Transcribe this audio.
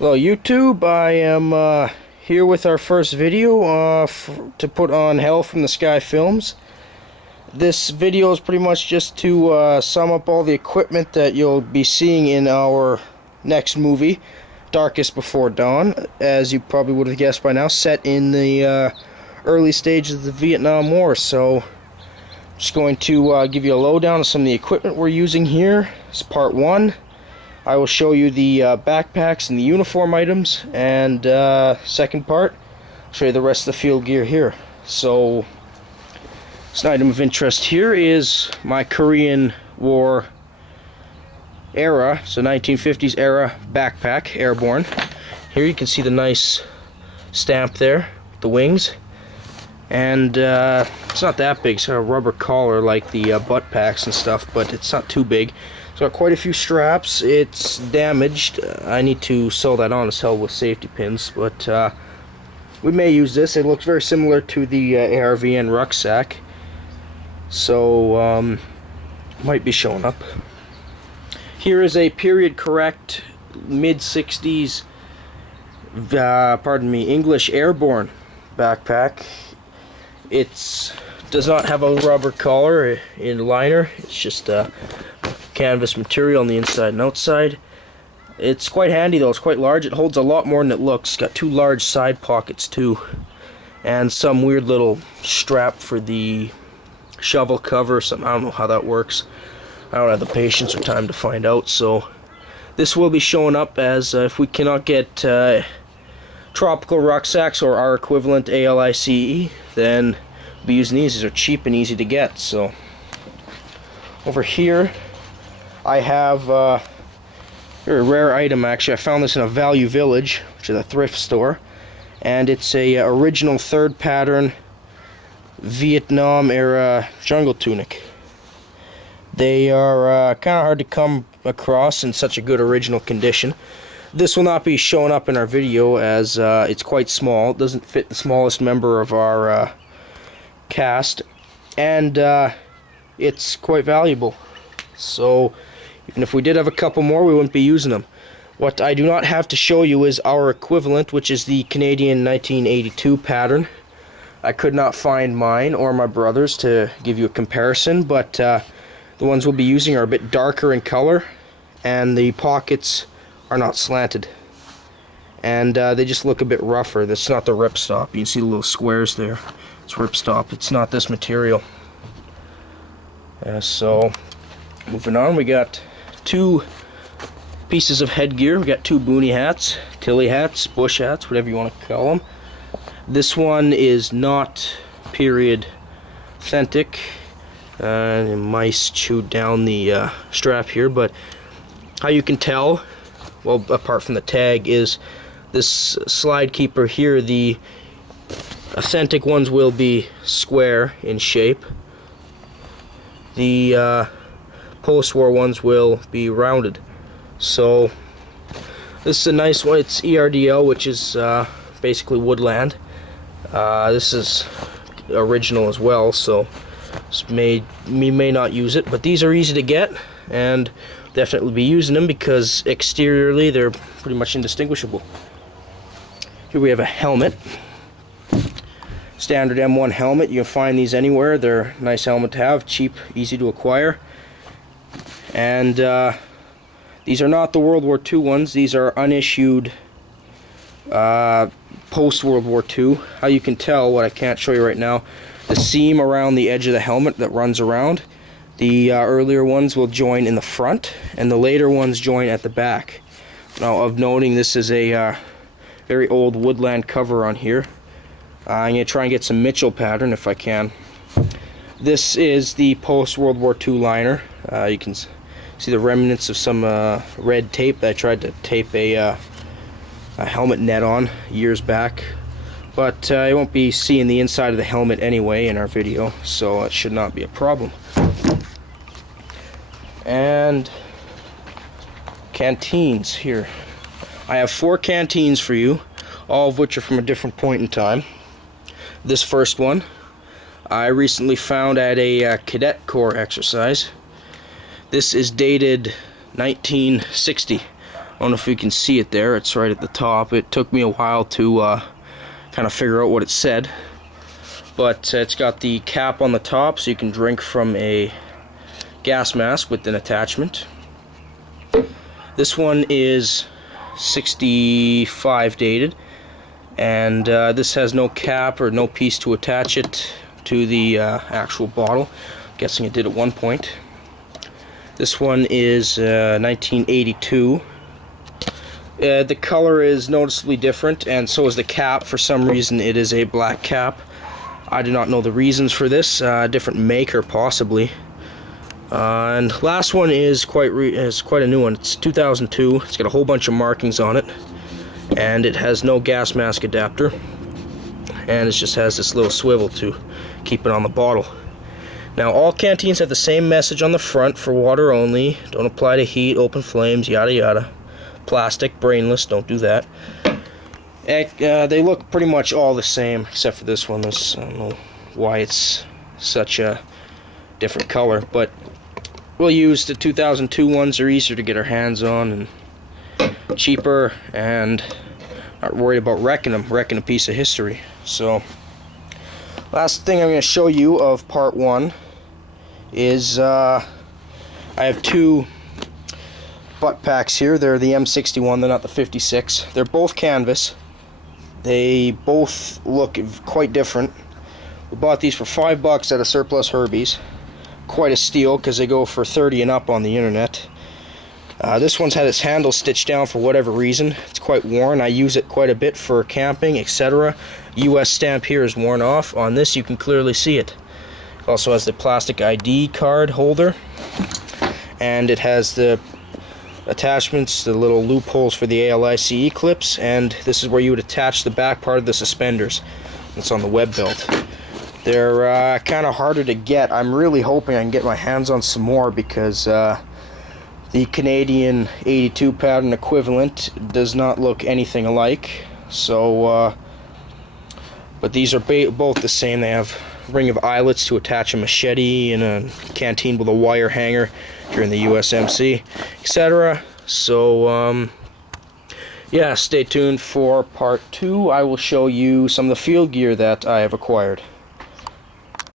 Hello YouTube, I am here with our first video to put on Hell from the Sky Films. This video is pretty much just to sum up all the equipment that you'll be seeing in our next movie, Darkest Before Dawn, as you probably would have guessed by now, set in the early stages of the Vietnam War. So I'm just going to give you a lowdown of some of the equipment we're using here. It's part 1. I will show you the backpacks and the uniform items, and second part, I'll show you the rest of the field gear here. So, an item of interest here is my Korean War era, so 1950s era backpack, airborne. Here you can see the nice stamp there, the wings, and it's not that big. It's got a rubber collar like the butt packs and stuff, but it's not too big. It's got quite a few straps. It's damaged. I need to sew that on as hell with safety pins, but we may use this. It looks very similar to the ARVN rucksack, so might be showing up. Here is a period correct mid-60s English airborne backpack. It does not have a rubber collar in liner. It's just canvas material on the inside and outside. It's quite handy though. It's quite large. It holds a lot more than it looks. It's got 2 large side pockets too, and some weird little strap for the shovel cover or something. I don't know how that works. I don't have the patience or time to find out. So this will be showing up as if we cannot get tropical rucksacks or our equivalent ALICE, then we'll be using these. These are cheap and easy to get. So over here I have a very rare item. Actually, I found this in a Value Village, which is a thrift store, and it's a original 3rd pattern Vietnam era jungle tunic. They are kind of hard to come across in such a good original condition. This will not be showing up in our video as it's quite small. It doesn't fit the smallest member of our cast, and it's quite valuable. So even if we did have a couple more, we wouldn't be using them. What I do not have to show you is our equivalent, which is the Canadian 1982 pattern. I could not find mine or my brother's to give you a comparison, but the ones we'll be using are a bit darker in color, and the pockets are not slanted, and they just look a bit rougher. That's not the ripstop. You can see the little squares there. It's ripstop. It's not this material. So moving on, we got 2 pieces of headgear. We got 2 boonie hats, tilly hats, bush hats, whatever you want to call them. This one is not period authentic. Mice chewed down the strap here, but how you can tell, well, apart from the tag, is this slide keeper here. The authentic ones will be square in shape. The post-war ones will be rounded. So this is a nice one. It's ERDL, which is basically woodland. This is original as well, so we may not use it, but these are easy to get, and definitely be using them because exteriorly they're pretty much indistinguishable. Here we have a helmet. Standard M1 helmet. You can find these anywhere. They're a nice helmet to have, cheap, easy to acquire. And these are not the World War II ones. These are unissued post-World War II. How you can tell, what I can't show you right now, the seam around the edge of the helmet that runs around. The earlier ones will join in the front, and the later ones join at the back. Now, of noting, this is a very old woodland cover on here. I'm going to try and get some Mitchell pattern if I can. This is the post-World War II liner. You can see the remnants of some red tape that I tried to tape a helmet net on years back. But you won't be seeing the inside of the helmet anyway in our video, so it should not be a problem. And canteens here. I have 4 canteens for you, all of which are from a different point in time. This first one I recently found at a cadet corps exercise. This is dated 1960. don't know if you can see it there. It's right at the top. It took me a while to kind of figure out what it said. But it's got the cap on the top so you can drink from a gas mask with an attachment. This one is 65 dated, and this has no cap or no piece to attach it to the actual bottle. I'm guessing it did at one point. This one is 1982. The color is noticeably different, and so is the cap. For some reason it is a black cap. I do not know the reasons for this. Different maker possibly. And last one is quite a new one. It's 2002. It's got a whole bunch of markings on it, and it has no gas mask adapter, and it just has this little swivel to keep it on the bottle. Now all canteens have the same message on the front: for water only, don't apply to heat, open flames, yada yada. Plastic, brainless, don't do that. They look pretty much all the same except for this one. I don't know why it's such a different color, but we'll use the 2002 ones. They're easier to get our hands on and cheaper, and not worried about wrecking a piece of history. So last thing I'm going to show you of part one is I have two butt packs here. They're the M61, they're not the 56. They're both canvas. They both look quite different. We bought these for $5 at a Surplus Herbie's. Quite a steal because they go for 30 and up on the internet. This one's had its handle stitched down for whatever reason. It's quite worn. I use it quite a bit for camping, etc. US stamp here is worn off. On this you can clearly see it. It also has the plastic ID card holder, and it has the attachments, the little loopholes for the ALICE clips, and this is where you would attach the back part of the suspenders. It's on the web belt. They're kind of harder to get. I'm really hoping I can get my hands on some more because the Canadian 82 pattern equivalent does not look anything alike. So, but these are both the same. They have a ring of eyelets to attach a machete and a canteen with a wire hanger during the USMC, etc. So, yeah, stay tuned for part 2. I will show you some of the field gear that I have acquired.